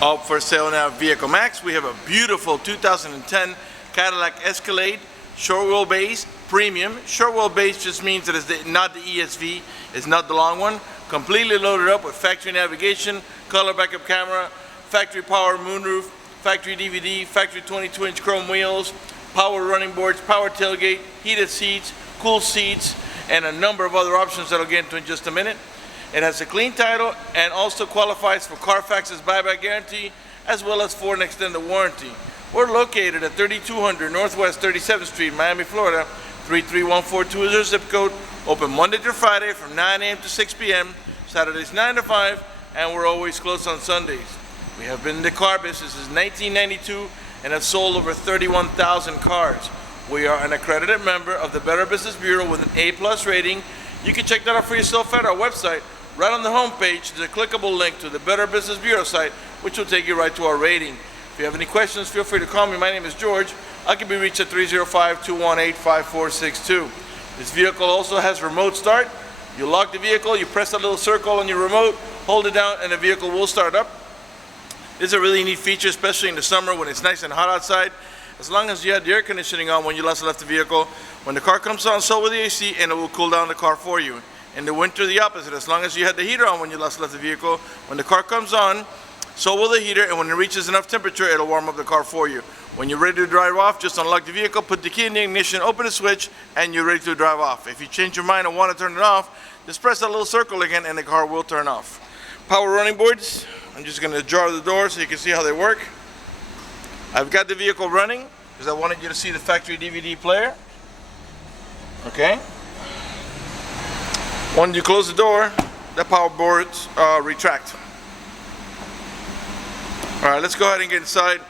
Up for sale now, Vehiclemax. We have a beautiful 2010 Cadillac Escalade, short wheelbase, premium. Short wheelbase just means that it's not the ESV, it's not the long one. Completely loaded up with factory navigation, color backup camera, factory power moonroof, factory DVD, factory 22-inch chrome wheels, power running boards, power tailgate, heated seats, cool seats, and a number of other options that I'll get into in just a minute. It has a clean title and also qualifies for Carfax's buyback guarantee as well as Ford extended warranty. We're located at 3200 Northwest 37th Street, Miami, Florida. 33142 is our zip code. Open Monday through Friday from 9 a.m. to 6 p.m. Saturdays 9 to 5, and we're always closed on Sundays. We have been in the car business since 1992 and have sold over 31,000 cars. We are an accredited member of the Better Business Bureau with an A+ rating. You can check that out for yourself at our website. Right on the home page, there's a clickable link to the Better Business Bureau site, which will take you right to our rating. If you have any questions, feel free to call me. My name is George. I can be reached at 305-218-5462. This vehicle also has remote start. You lock the vehicle, you press that little circle on your remote, hold it down, and the vehicle will start up. This is a really neat feature, especially in the summer when it's nice and hot outside. As long as you had the air conditioning on when you last left the vehicle, when the car comes on, so will the AC, and it will cool down the car for you. In the winter, the opposite. As long as you had the heater on when you last left the vehicle, when the car comes on, so will the heater, and when it reaches enough temperature, it'll warm up the car for you. When you're ready to drive off, just unlock the vehicle, put the key in the ignition, open the switch, and you're ready to drive off. If you change your mind and want to turn it off, just press that little circle again, and the car will turn off. Power running boards. I'm just going to jar the door so you can see how they work. I've got the vehicle running because I wanted you to see the factory DVD player. Okay. When you close the door, the power boards retract. Alright, let's go ahead and get inside.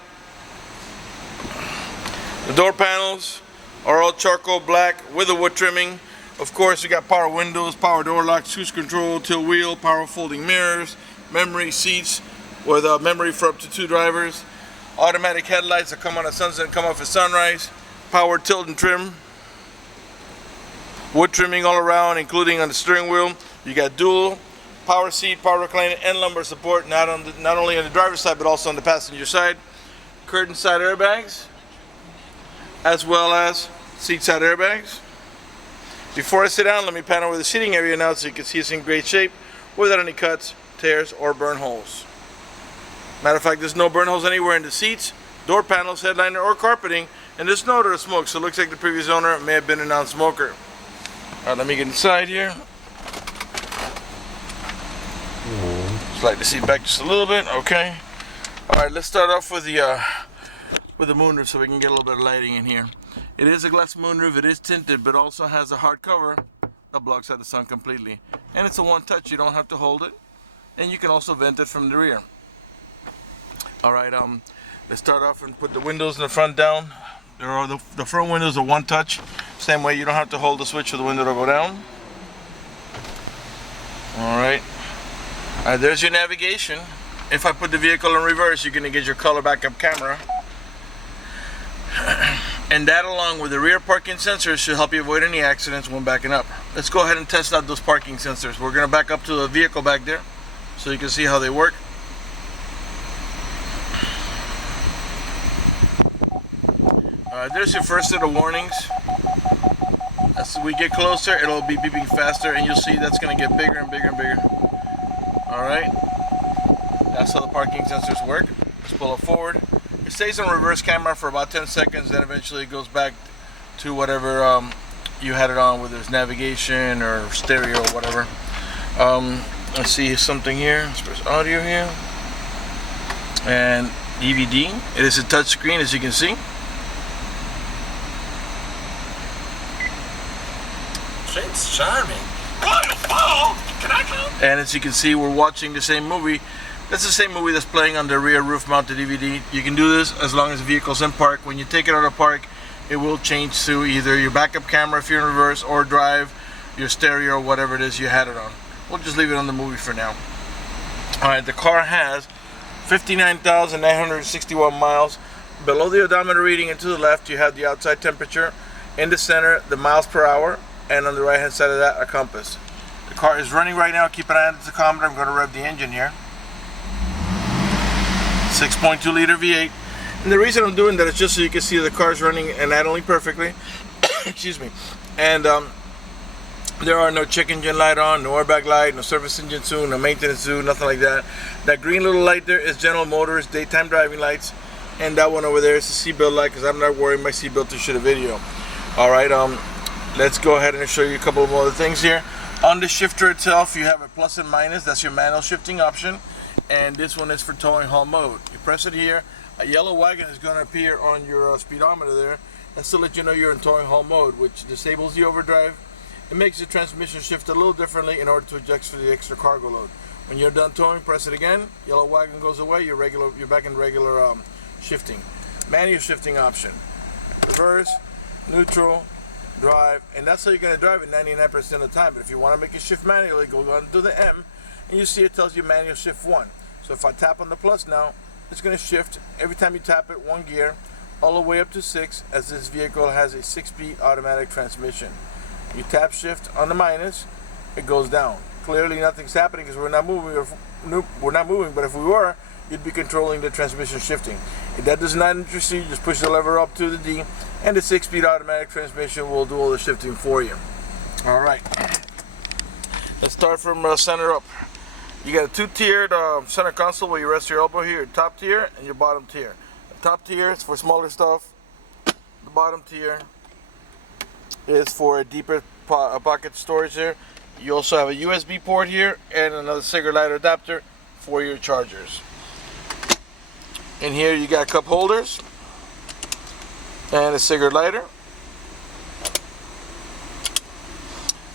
The door panels are all charcoal black with a wood trimming. Of course, you got power windows, power door locks, cruise control, tilt wheel, power folding mirrors, memory seats with memory for up to 2 drivers, automatic headlights that come on at sunset and come off at sunrise, power tilt and trim, wood trimming all around, including on the steering wheel. You got dual power seat, power recliner, and lumbar support, not only on the driver's side but also on the passenger side. Curtain side airbags, as well as seat side airbags. Before I sit down, let me pan over the seating area now so you can see it's in great shape without any cuts, tears, or burn holes. Matter of fact, there's no burn holes anywhere in the seats, door panels, headliner, or carpeting, and there's no odor of smoke, so it looks like the previous owner may have been a non-smoker. Alright, let me get inside here. Slide the seat back just a little bit, okay. Alright, let's start off with the moonroof so we can get a little bit of lighting in here. It is a glass moonroof, it is tinted, but also has a hard cover that blocks out the sun completely. And it's a one-touch, you don't have to hold it. And you can also vent it from the rear. Alright, let's start off and put the windows in the front down. The front windows are one-touch. Same way, you don't have to hold the switch for the window to go down. Alright, there's your navigation. If I put the vehicle in reverse, you're going to get your color backup camera. And that, along with the rear parking sensors, should help you avoid any accidents when backing up. Let's go ahead and test out those parking sensors. We're going to back up to the vehicle back there so you can see how they work. There's your first set of warnings. As we get closer, it'll be beeping faster, and you'll see that's going to get bigger and bigger and bigger. Alright, that's how the parking sensors work. Let's pull it forward. It stays on reverse camera for about 10 seconds, then eventually it goes back to whatever you had it on, whether it's navigation or stereo or whatever. Let's see something here. Let's press audio here. And DVD. It is a touch screen, as you can see. Prince Charming. Oh, can I come? And as you can see, we're watching the same movie. That's the same movie that's playing on the rear roof mounted DVD. You can do this as long as the vehicle's in park. When you take it out of park, it will change to either your backup camera if you're in reverse, or drive, your stereo, or whatever it is you had it on. We'll just leave it on the movie for now. Alright, the car has 59,961 miles. Below the odometer reading and to the left, you have the outside temperature. In the center, the miles per hour. And on the right hand side of that, a compass. The car is running right now. Keep an eye on the tachometer. I'm going to rev the engine here. 6.2 liter V8. And the reason I'm doing that is just so you can see the car's running and idling perfectly. Excuse me. And there are no check engine light on, no airbag light, no service engine soon, no maintenance soon, nothing like that. That green little light there is General Motors daytime driving lights, and that one over there is the seatbelt light, because I'm not wearing my seatbelt to shoot a video. All right, let's go ahead and show you a couple of other things here. On the shifter itself, you have a plus and minus. That's your manual shifting option, and this one is for towing haul mode. You press it here, a yellow wagon is going to appear on your speedometer there. That's to let you know you're in towing haul mode, which disables the overdrive. It makes the transmission shift a little differently in order to adjust for the extra cargo load. When you're done towing, press it again. Yellow wagon goes away. You're back in regular shifting. Manual shifting option: reverse, neutral, drive, and that's how you're going to drive it 99% of the time. But if you want to make it shift manually, go on to the M, and you see it tells you manual shift 1. So if I tap on the plus now, it's going to shift every time you tap it 1 gear, all the way up to 6, as this vehicle has a 6-speed automatic transmission. You tap shift on the minus, it goes down. Clearly nothing's happening because we're not moving, but if we were, you'd be controlling the transmission shifting. If that does not interest you, just push the lever up to the D, and the 6-speed automatic transmission will do all the shifting for you. All right, let's start from center up. You got a 2-tiered center console where you rest your elbow here, your top tier and your bottom tier. The top tier is for smaller stuff. The bottom tier is for a deeper pocket storage here. You also have a USB port here and another cigarette lighter adapter for your chargers. In here you got cup holders and a cigarette lighter.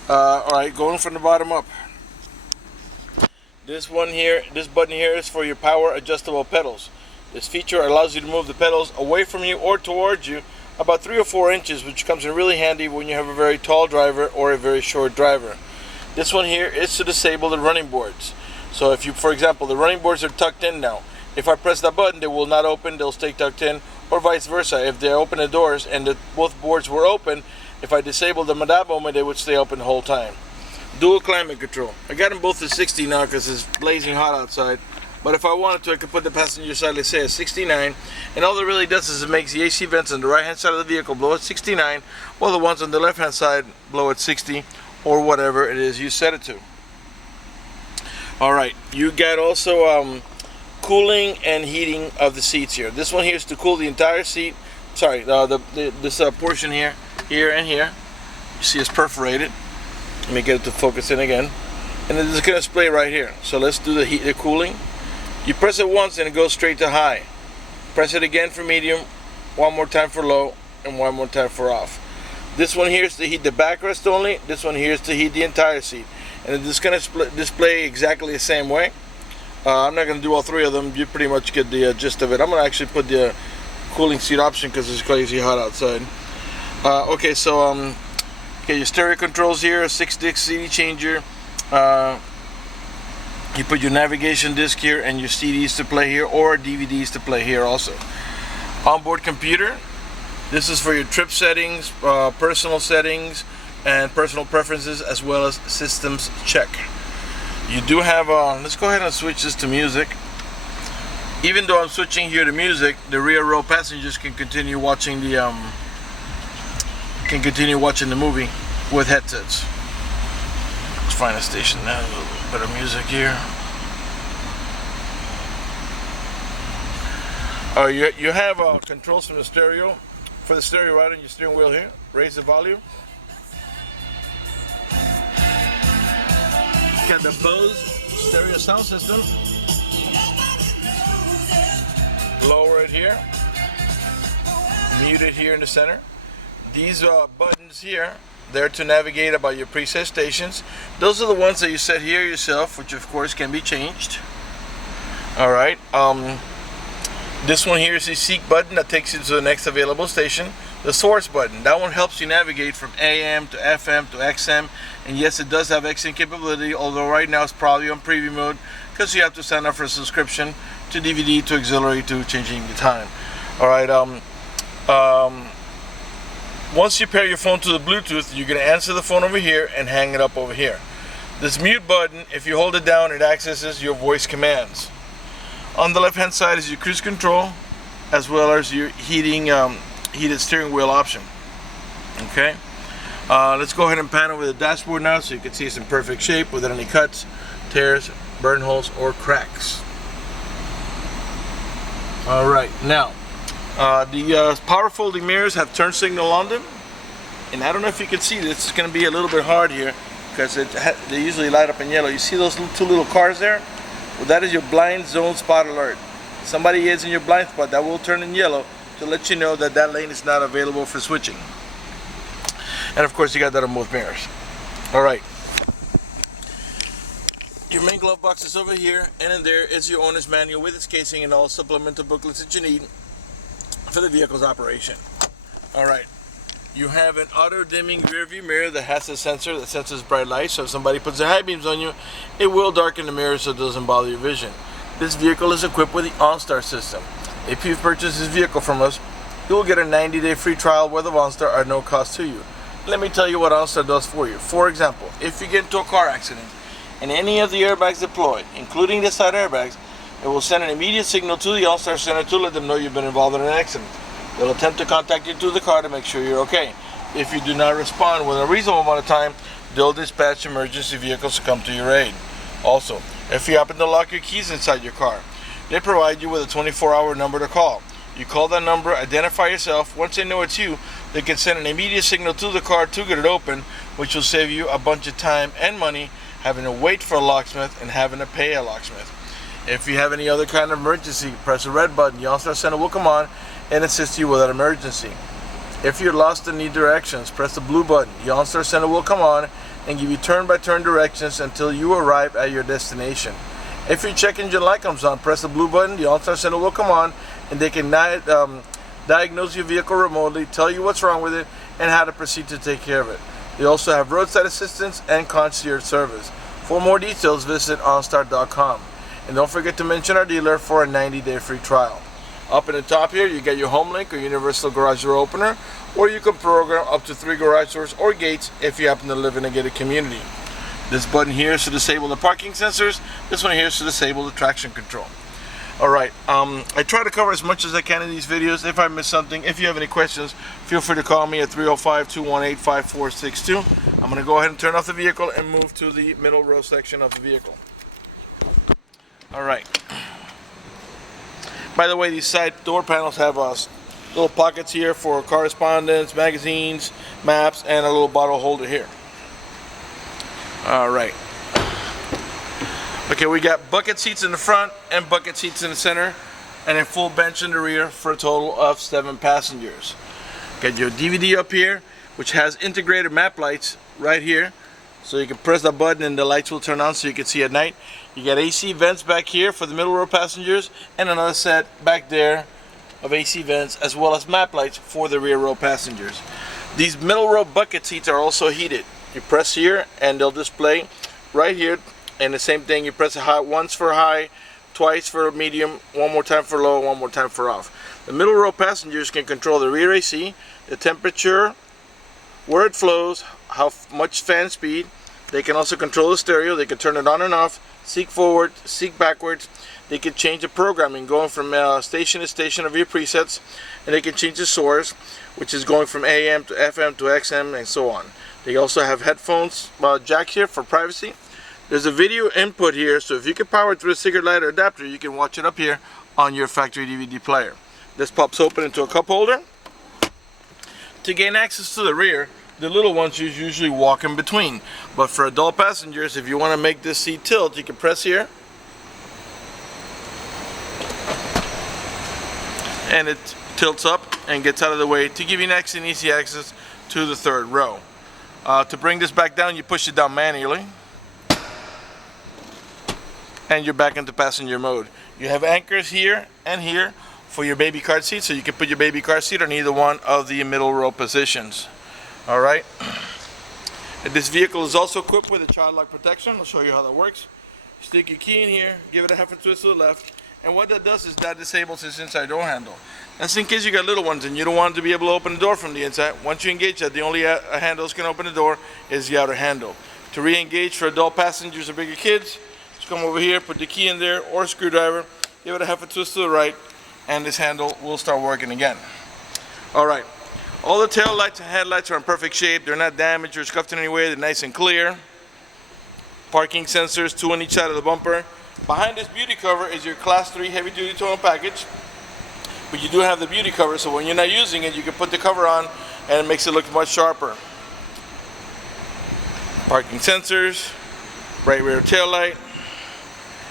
Alright, going from the bottom up. This button here is for your power adjustable pedals. This feature allows you to move the pedals away from you or towards you about 3 or 4 inches, which comes in really handy when you have a very tall driver or a very short driver. This one here is to disable the running boards. So if you, for example, the running boards are tucked in now. If I press that button, they will not open, they'll stay tucked in, or vice versa. If they open the doors and both boards were open, if I disable them at that moment, they would stay open the whole time. Dual climate control. I got them both at 60 now because it's blazing hot outside. But if I wanted to, I could put the passenger side, let's say, at 69. And all it really does is it makes the AC vents on the right hand side of the vehicle blow at 69, while the ones on the left hand side blow at 60, or whatever it is you set it to. Alright, you got also cooling and heating of the seats here. This one here is to cool the entire seat. Sorry, this portion here, and here. You see it's perforated. Let me get it to focus in again. And then it's going to display right here. So let's do the cooling. You press it once and it goes straight to high. Press it again for medium, one more time for low, and one more time for off. This one here is to heat the backrest only. This one here is to heat the entire seat. And it's going to display exactly the same way. I'm not going to do all 3 of them. You pretty much get the gist of it. I'm going to actually put the cooling seat option because it's crazy hot outside. Okay, so okay, your stereo controls here, a 6-disc CD changer. You put your navigation disc here and your CDs to play here, or DVDs to play here also. Onboard computer. This is for your trip settings, personal settings, and personal preferences, as well as systems check. You do have, let's go ahead and switch this to music. Even though I'm switching here to music, the rear row passengers can continue watching the movie with headsets. Let's find a station now, a little bit of music here. You have controls from the stereo. For the stereo right on your steering wheel here. Raise the volume. Got the Bose stereo sound system. Lower it here. Mute it here in the center. These buttons here, they're to navigate about your preset stations. Those are the ones that you set here yourself, which of course can be changed. Alright, this one here is the seek button that takes you to the next available station. The source button, that one helps you navigate from AM to FM to XM, and yes, it does have XM capability, although right now it's probably on preview mode because you have to sign up for a subscription to DVD to auxiliary to changing the time. Alright, once you pair your phone to the Bluetooth, you're going to answer the phone over here and hang it up over here. This mute button, if you hold it down, it accesses your voice commands. On the left hand side is your cruise control, as well as your heated steering wheel option. Okay, let's go ahead and pan over the dashboard now so you can see it's in perfect shape without any cuts, tears, burn holes, or cracks. Alright, now the power folding mirrors have turn signal on them, and I don't know if you can see this. It's going to be a little bit hard here because they usually light up in yellow. You see those two little cars there? Well, that is your blind zone spot alert. If somebody is in your blind spot, that will turn in yellow to let you know that that lane is not available for switching. And of course you got that on both mirrors. Alright, your main glove box is over here, and in there is your owner's manual with its casing and all supplemental booklets that you need for the vehicle's operation. Alright, you have an auto dimming rear view mirror that has a sensor that senses bright lights, so if somebody puts their high beams on you, it will darken the mirror so it doesn't bother your vision. This vehicle is equipped with the OnStar system. If you've purchased this vehicle from us, you will get a 90-day free trial worth of OnStar at no cost to you. Let me tell you what OnStar does for you. For example, if you get into a car accident and any of the airbags deploy, including the side airbags, it will send an immediate signal to the OnStar Center to let them know you've been involved in an accident. They'll attempt to contact you through the car to make sure you're okay. If you do not respond within a reasonable amount of time, they'll dispatch emergency vehicles to come to your aid. Also, if you happen to lock your keys inside your car, they provide you with a 24-hour number to call. You call that number, identify yourself. Once they know it's you, they can send an immediate signal to the car to get it open, which will save you a bunch of time and money having to wait for a locksmith and having to pay a locksmith. If you have any other kind of emergency, press the red button. The OnStar Center will come on and assist you with that emergency. If you're lost and need directions, press the blue button. The OnStar Center will come on and give you turn-by-turn directions until you arrive at your destination. If your check engine light comes on, press the blue button. The OnStar Center will come on and they can diagnose your vehicle remotely, tell you what's wrong with it, and how to proceed to take care of it. They also have roadside assistance and concierge service. For more details, visit OnStar.com. And don't forget to mention our dealer for a 90-day free trial. Up in the top here, you get your HomeLink or Universal Garage Door Opener, or you can program up to 3 garage doors or gates if you happen to live in a gated community. This button here is to disable the parking sensors. This one here is to disable the traction control. Alright, I try to cover as much as I can in these videos. If I miss something, if you have any questions, feel free to call me at 305-218-5462. I'm going to go ahead and turn off the vehicle and move to the middle row section of the vehicle. Alright. By the way, these side door panels have little pockets here for correspondence, magazines, maps, and a little bottle holder here. Alright. Okay, we got bucket seats in the front and bucket seats in the center, and a full bench in the rear for a total of 7 passengers. Got your DVD up here, which has integrated map lights right here, so you can press the button and the lights will turn on so you can see at night. You got AC vents back here for the middle row passengers, and another set back there of AC vents, as well as map lights for the rear row passengers. These middle row bucket seats are also heated. You press here and they'll display right here. And the same thing, you press it high, once for high, twice for medium, one more time for low, one more time for off. The middle row passengers can control the rear AC, the temperature, where it flows, how much fan speed. They can also control the stereo. They can turn it on and off, seek forward, seek backwards. They can change the programming, going from station to station of your presets, and they can change the source, which is going from AM to FM to XM and so on. They also have headphones jack here for privacy. There's a video input here, so if you can power it through a cigarette lighter adapter, you can watch it up here on your factory DVD player. This pops open into a cup holder. To gain access to the rear, the little ones you usually walk in between. But for adult passengers, if you want to make this seat tilt, you can press here. And it tilts up and gets out of the way to give you nice and easy access to the third row. To bring this back down, you push it down manually. And you're back into passenger mode. You have anchors here and here for your baby car seat, so you can put your baby car seat on either one of the middle row positions. Alright. This vehicle is also equipped with a child lock protection. I'll show you how that works. Stick your key in here, give it a half a twist to the left, and what that does is that disables this inside door handle. That's in case you got little ones and you don't want them to be able to open the door from the inside. Once you engage that, the only handle that's going to open the door is the outer handle. To re-engage for adult passengers or bigger kids, just come over here, put the key in there or a screwdriver, give it a half a twist to the right, and this handle will start working again. All right, all the tail lights and headlights are in perfect shape. They're not damaged or scuffed in any way. They're nice and clear. Parking sensors, 2 on each side of the bumper. Behind this beauty cover is your Class 3 heavy-duty towing package. But you do have the beauty cover, so when you're not using it, you can put the cover on and it makes it look much sharper. Parking sensors, right rear tail light.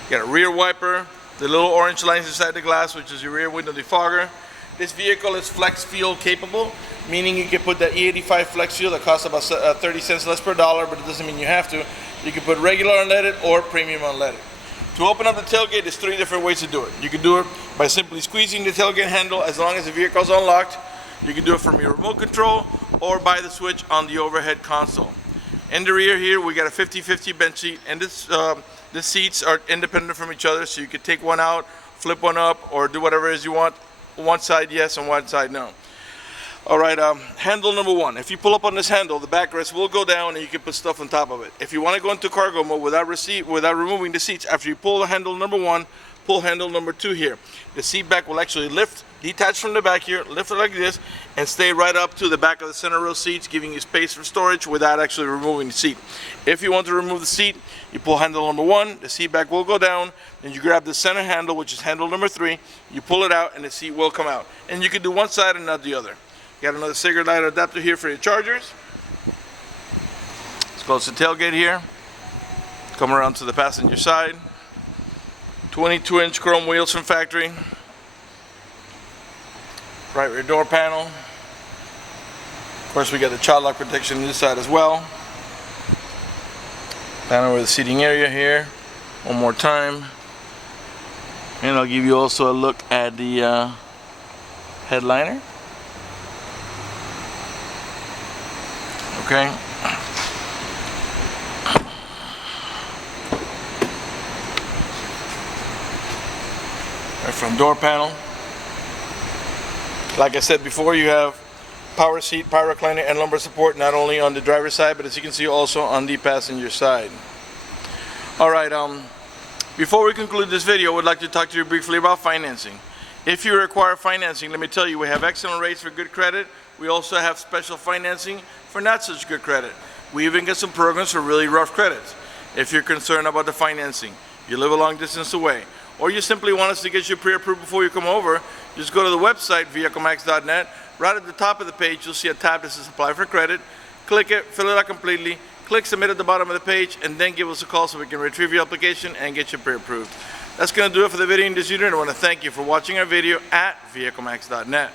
You got a rear wiper, the little orange lines inside the glass, which is your rear window defogger. This vehicle is flex fuel capable, meaning you can put that E85 flex fuel that costs about 30 cents less per dollar, but it doesn't mean you have to. You can put regular unleaded or premium unleaded. To open up the tailgate, there's 3 different ways to do it. You can do it by simply squeezing the tailgate handle as long as the vehicle is unlocked. You can do it from your remote control or by the switch on the overhead console. In the rear here, we got a 50-50 bench seat, and the seats are independent from each other, so you could take one out, flip one up, or do whatever it is you want. One side yes and one side no. All right, handle number 1. If you pull up on this handle, the backrest will go down and you can put stuff on top of it. If you want to go into cargo mode without removing the seats, after you pull the handle number 1, pull handle number 2 here. The seat back will actually lift, detach from the back here, lift it like this, and stay right up to the back of the center row seats, giving you space for storage without actually removing the seat. If you want to remove the seat, you pull handle number 1, the seat back will go down, then you grab the center handle, which is handle number 3, you pull it out, and the seat will come out. And you can do one side and not the other. You got another cigarette lighter adapter here for your chargers. Let's close the tailgate here. Come around to the passenger side. 22-inch chrome wheels from factory. Right rear door panel. Of course, we got the child lock protection on this side as well. Down over the seating area here. One more time. And I'll give you also a look at the headliner. Okay. Right front door panel. Like I said before, you have power seat, power recliner, and lumbar support not only on the driver's side, but as you can see also on the passenger side. Alright, before we conclude this video, I would like to talk to you briefly about financing. If you require financing, let me tell you, we have excellent rates for good credit. We also have special financing for not such good credit. We even get some programs for really rough credits. If you're concerned about the financing, you live a long distance away, or you simply want us to get you pre-approved before you come over, just go to the website, vehiclemax.net. Right at the top of the page, you'll see a tab that says Apply for Credit. Click it, fill it out completely, click Submit at the bottom of the page, and then give us a call so we can retrieve your application and get you pre-approved. That's going to do it for the video in this unit. I want to thank you for watching our video at vehiclemax.net.